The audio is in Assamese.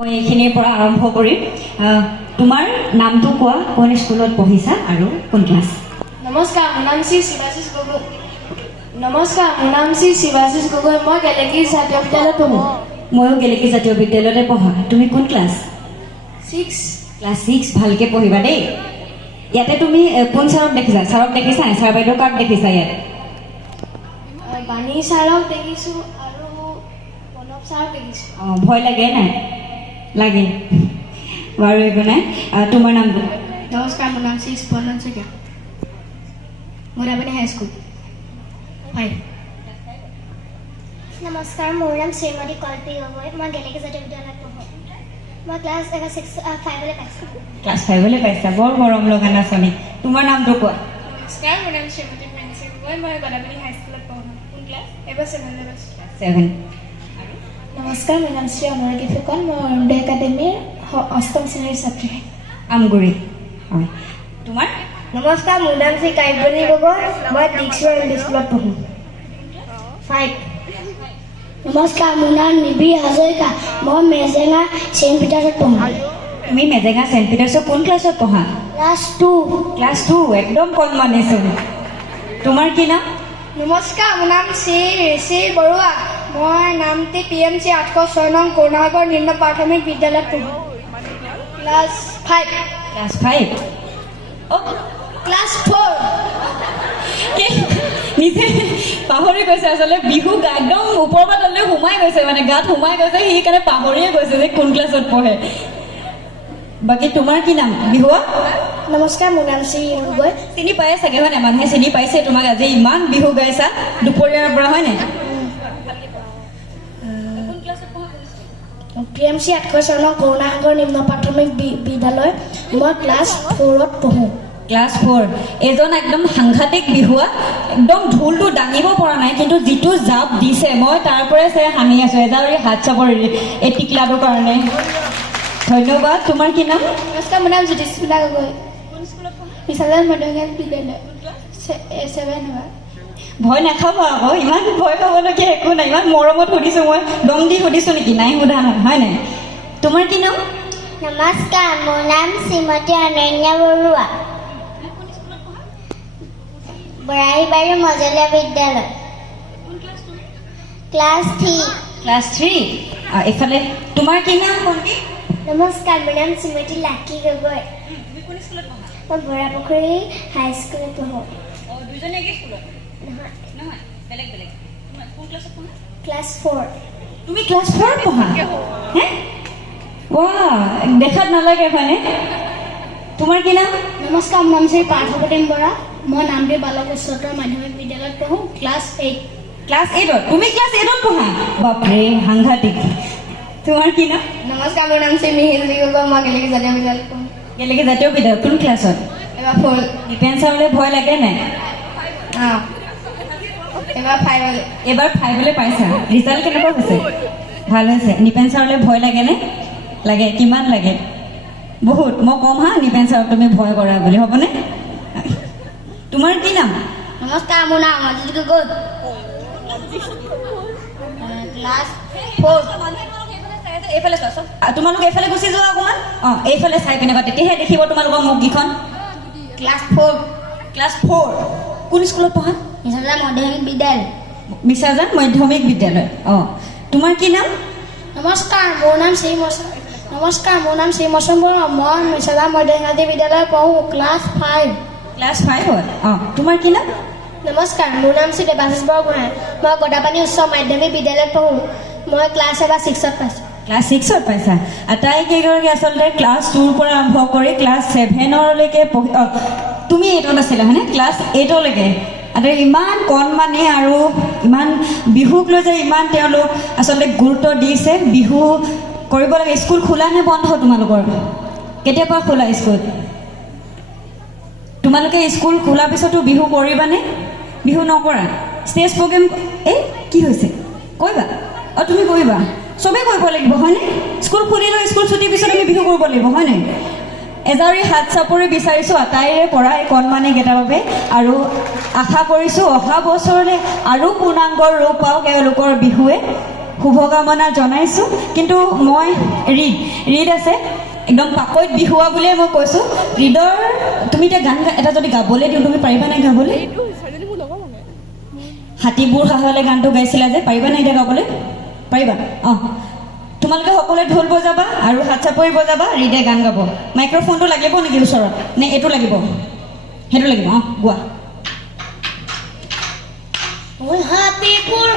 মই এইখিনিৰ পৰা আৰম্ভ কৰিম। তোমাৰ নামটো কোৱা, কোন স্কুলত পঢ়িছা আৰু কোন ক্লাছ? নমস্কাৰ, মোৰ নাম শ্ৰী শিৱাশিষ গগৈ। নমস্কাৰ, মোৰ নাম শ্ৰী শিৱাশিষ গগৈ। মই গেলেকী জাতীয় বিদ্যালয়ত পঢ়োঁ। ময়ো গেলেকী জাতীয় বিদ্যালয়তে পঢ়া। তুমি কোন ক্লাছ? 6। ক্লাছ 6। ভালকৈ পঢ়িবা দেই। ইয়াতে তুমি কোন ছাৰক দেখিছা? ছাৰক দেখিছা? ছাৰ বাইদেউ কাক দেখিছা ইয়াত? বাণী ছাৰক দেখিছোঁ আৰু প্ৰণৱ ছাৰক দেখিছোঁ। ভয় লাগে নাই? লাগে বাৰু, একো নাই। তোমাৰ নামটো? নমস্কাৰ, মোৰ নাম শ্ৰী স্পন্দন শইকীয়া। মোৰাবাৰী হাইস্কুল 5। নমস্কাৰ, মোৰ নাম শ্ৰীমতী কল্পী গগৈ। মই গেলেকী জাতীয় বিদ্যালয়ত পঢ়োঁ। মই ক্লাছ 5লৈ পাইছোঁ। ক্লাছ 5লৈ পাইছা? বৰ মৰম লগা নাচনী। তোমাৰ নামটো কোৱা? নমস্কাৰ, মোৰ নাম শ্ৰীমতী প্ৰেঞ্চি গগৈ। মই গদাপানী হাইস্কুলত পঢ়োঁ। কোন ক্লাছ? এইবাৰ 7লৈ পাইছোঁ। 7। নমস্কাৰ, মোৰ নাম শ্ৰী অনুৰাগী ফুকন। মই অৰুণোদয় একাডেমীৰ 8ম শ্ৰেণীৰ ছাত্ৰী। আমগুৰি। হয়। তোমাৰ? নমস্কাৰ, মোৰ নাম শ্ৰী কাব্যনী গগৈ। মই দীক্ষিত স্কুলত পঢ়োঁ। 5। নমস্কাৰ, মোৰ নাম নিবিড় হাজৰিকা। মই মেজেঙা ছেইণ্ট পিটাৰ্ছত পঢ়োঁ। তুমি মেজেঙা ছেইণ্ট পিটাৰ্ছৰ কোন ক্লাছত পঢ়া? ক্লাছ 2। ক্লাছ 2। একদম কম মানিছোঁ। তোমাৰ কি নাম? নমস্কাৰ, মোৰ নাম শ্ৰী ঋষি বৰুৱা। মই নামটি PMC 806 নং কৰুণাসাগৰ নিম্ন প্ৰাথমিক বিদ্যালয়ত পঢ়োঁ। ক্লাছ 5। ক্লাছ 5। ক্লাছ 4। নিজে পাহৰি গৈছে আচলতে। বিহু একদম ওপৰৰ পৰা তললৈ সোমাই গৈছে, মানে গাত সোমাই গৈছে, সেইকাৰণে পাহৰিয়ে গৈছে যে কোন ক্লাছত পঢ়ে। বাকী তোমাৰ কি নাম? বিহুৱা? নমস্কাৰ, মোৰ নাম শ্ৰী গগৈ। চিনি পায়ে চাগে হয় নাই? মানুহে চিনি পাইছে তোমাক। আজি ইমান বিহু গাইছা দুপৰীয়াৰ পৰা, হয় নাই? PMC 806 নং কৰুণাসাগৰ নিম্ন প্ৰাথমিক বিদ্যালয়। মই ক্লাছ 4ত পঢ়োঁ। ক্লাছ 4। এজন একদম সাংঘাতিক বিহুৱা, একদম ঢোলটো দাঙিব পৰা নাই, কিন্তু যিটো জাপ দিছে মই তাৰ পৰাই চাই হাঁহি আছোঁ। এজাৰি হাত চাপৰ এই টিকলাটোৰ কাৰণে। ধন্যবাদ। তোমাৰ কি নাম? নমস্কাৰ, মোৰ নাম জ্যোতিস্মিতা গগৈ। বিশালগঞ্জ মধ্যমীয়া বিদ্যালয় 7 হয়। ভয় নাখাবা আকৌ, ইমান ভয় খাবলগীয়া একো নাই। ইমান মৰমত সুধিছোঁ মই, দম দি সুধিছোঁ নেকি? নাই সোধা নহয়, হয় নাই? তোমাৰ কি নাম? নমস্কাৰ, মোৰ নাম শ্ৰীমতী অনন্যা বৰুৱা। বৰাইবাৰী মজলীয়া বিদ্যালয় ক্লাছ 3। ক্লাছ 3। এইফালে তোমাৰ কি নাম ভণ্টি? নমস্কাৰ, মোৰ নাম শ্ৰীমতী লাকী গগৈ। মই বৰাপুখুৰী হাইস্কুলত পঢ়োঁ। দুইজনী একে স্কুলত? নহয়, নহয়, বেলেগ বেলেগ। কোন ক্লাছত পঢ়া? ক্লাছ 4। তুমি ক্লাছ 4 পঢ়া? হে, ৱাহ, দেখাত নালাগে হয়নে? তোমাৰ কি নাম? নমস্কাৰ, মোৰ নাম শ্ৰী পাৰ্থপ্ৰতিম বৰা। মই নামদেৱ বালক উচ্চতৰ মাধ্যমিক বিদ্যালয়ত পঢ়োঁ। ক্লাছ 8। ক্লাছ 8ত? তুমি ক্লাছ 8ত পঢ়া? বাপৰে, সাংঘাতিক। তোমাৰ কি নাম? নমস্কাৰ, মোৰ নাম শ্ৰী মিহিৰ গগৈ। মই গেলেকী জাতীয় বিদ্যালয়ত পঢ়োঁ। গেলেকী জাতীয় বিদ্যালয় কোন ক্লাছত? এইবাৰ 4। ডিফেন্স চাবলৈ ভয় লাগে নাই? এইবাৰ 5। এইবাৰ 5লৈ পাইছা? ৰিজাল্ট কেনেকুৱা হৈছে? ভাল হৈছে। নিপেন ছাৰলৈ ভয় লাগেনে? লাগে। কিমান লাগে? বহুত। মই ক'ম হা নিপেন ছাৰক তুমি ভয় কৰা বুলি, হ'বনে? তোমাৰ কি নাম? নমস্কাৰ, মোৰ নাম অজিত গগৈ। ক্লাছ 4। এইফালে চোৱা, তোমালোক এইফালে গুচি যোৱা অকণমান। এইফালে চাই পিনে বা, তেতিয়াহে দেখিব তোমালোকৰ মুখকেইখন। ক্লাছ 4। ক্লাছ 4। কোন স্কুলত পঢ়া? মিছাজান মাধ্যমিক বিদ্যালয়। মিছাজান মাধ্যমিক বিদ্যালয়। তোমাৰ কি নাম? নমস্কাৰ, মোৰ নাম শ্ৰী মচন বৰুৱা। মই মিছাজান মাধ্যমিক বিদ্যালয়ত পঢ়োঁ। ক্লাছ 5। ক্লাছ 5ত? তোমাৰ কি নাম? নমস্কাৰ, মোৰ নাম শ্ৰী দেৱাশিষ বৰগোহাঁই। মই গদাপানী উচ্চ মাধ্যমিক বিদ্যালয়ত পঢ়োঁ। মই ক্লাছ এবাৰ 6ত পাইছোঁ। ক্লাছ 6ত পাইছা? আটাইকেইগৰাকী আচলতে ক্লাছ 2ৰ পৰা আৰম্ভ কৰি ক্লাছ 7লৈকে পঢ়ি, তুমি 8ত আছিলা হয়নে? ক্লাছ 8লৈকে। আৰু ইমান কণমানি আৰু ইমান বিহুক লৈ যে ইমান তেওঁলোক আচলতে গুৰুত্ব দিছে। বিহু কৰিব লাগে। স্কুল খোলা নে বন্ধ তোমালোকৰ? কেতিয়াৰ পৰা খোলা স্কুল? তোমালোকে স্কুল খোলাৰ পিছতো বিহু কৰিবানে? বিহু নকৰা? Stage programme? কি হৈছে কৰিবা? তুমি কৰিবা? চবেই কৰিব লাগিব হয়নে? স্কুল খুলিলেও স্কুল ছুটিৰ পিছত আমি বিহু কৰিব লাগিব হয় নাই? এজাৰি হাত চাপৰি বিচাৰিছোঁ আটাইৰে পৰা এই কণমানিকেইটাৰ বাবে, আৰু আশা কৰিছোঁ অহা বছৰলৈ আৰু পূৰ্ণাংগ ৰূপ পাওক এওঁলোকৰ বিহুৱে। শুভকামনা জনাইছোঁ কিন্তু মই ৰীড আছে একদম পাকৈত বিহুৱা বুলিয়ে মই কৈছোঁ ৰীডৰ তুমি এতিয়া গান এটা যদি গাবলৈ দিওঁ তুমি পাৰিবা নাই গাবলৈ হাতীবোৰ সাহলে গানটো গাইছিলা যে পাৰিবা নাই এতিয়া গাবলৈ পাৰিবা অঁ তোমালোকে সকলোৱে ঢোল বজাবা আৰু হাত চাপৰি বজাবা ৰীডে গান গাব মাইক্ৰফোনটো লাগিব নেকি ওচৰত নে এইটো লাগিব সেইটো লাগিব অঁ গোৱা হাতীপুৰ